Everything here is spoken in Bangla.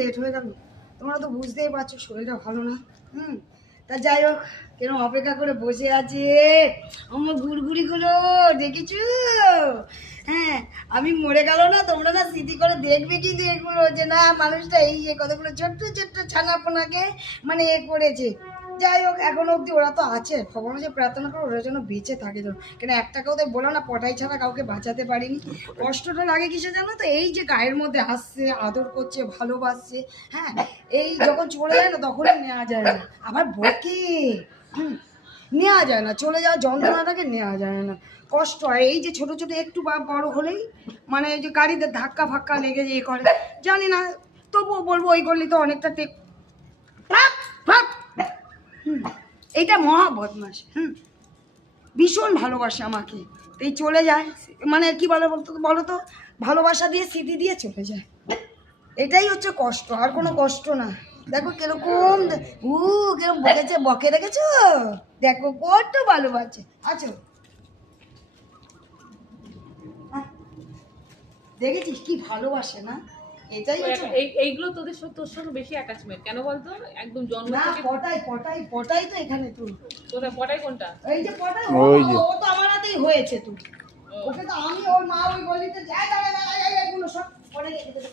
লেট হয়ে গেল, তোমরা তো বুঝতেই পারছো শরীরটা ভালো না। তা যাই হোক, কেন অপেক্ষা করে বসে আছে আমার গুড়গুড়িগুলো, দেখেছো? হ্যাঁ, আমি মরে গেল না, তোমরা না স্মৃতি করে দেখবে কিন্তু এগুলো, যে না মানুষটা এই যে কতগুলো ছোট্ট ছোট্ট ছানাপোনাকে মানে এ করেছে। যাই হোক, এখনো অবধি ওরা তো আছে, ভগবানের যে প্রার্থনা করো ওরা যেন বেঁচে থাকে। যেন কেন একটা কাউকে বলো না, পটাই ছাড়া কাউকে বাঁচাতে পারিনি। কষ্টটা লাগে কিসে জানো তো, এই যে গায়ের মধ্যে আসছে, আদর করছে, ভালোবাসছে, হ্যাঁ, এই যখন চলে যায় না তখনই নেওয়া যায় না, আবার বকে। নেওয়া যায় না, চলে যাওয়ার যন্ত্রণাটাকে নেওয়া যায় না, কষ্ট হয়। এই যে ছোট ছোট একটু বড় হলেই মানে এই যে গাড়িতে ধাক্কা ফাক্কা লেগে যে করে, জানি না, তবুও বলবো ওই করলে তো অনেকটা এইটা মহা বদমাস। ভীষণ ভালোবাসে আমাকে, এই চলে যায়, মানে কি বলো তো, ভালোবাসা দিয়ে স্মৃতি দিয়ে চলে যায়, এটাই হচ্ছে কষ্ট, আর কোনো কষ্ট না। দেখো কিরকম কিরকম বকেছে, বকে রেখেছো, দেখো কত ভালোবাসে। আছো, দেখেছিস কি ভালোবাসে না, এটাই এইগুলো তোর সঙ্গে বেশি অ্যাটাচমেন্ট কেন বলতো? একদম জন্ম থেকে পটাই তো এখানে তুই কোথায় পটাই? কোনটা? এই যে পটাই, ও তো আমার হাতেই হয়েছে তুই, ওকে তো আমি ওর মা ওই গলিতে যায় এগুলো সব পরে রেখে দেবে।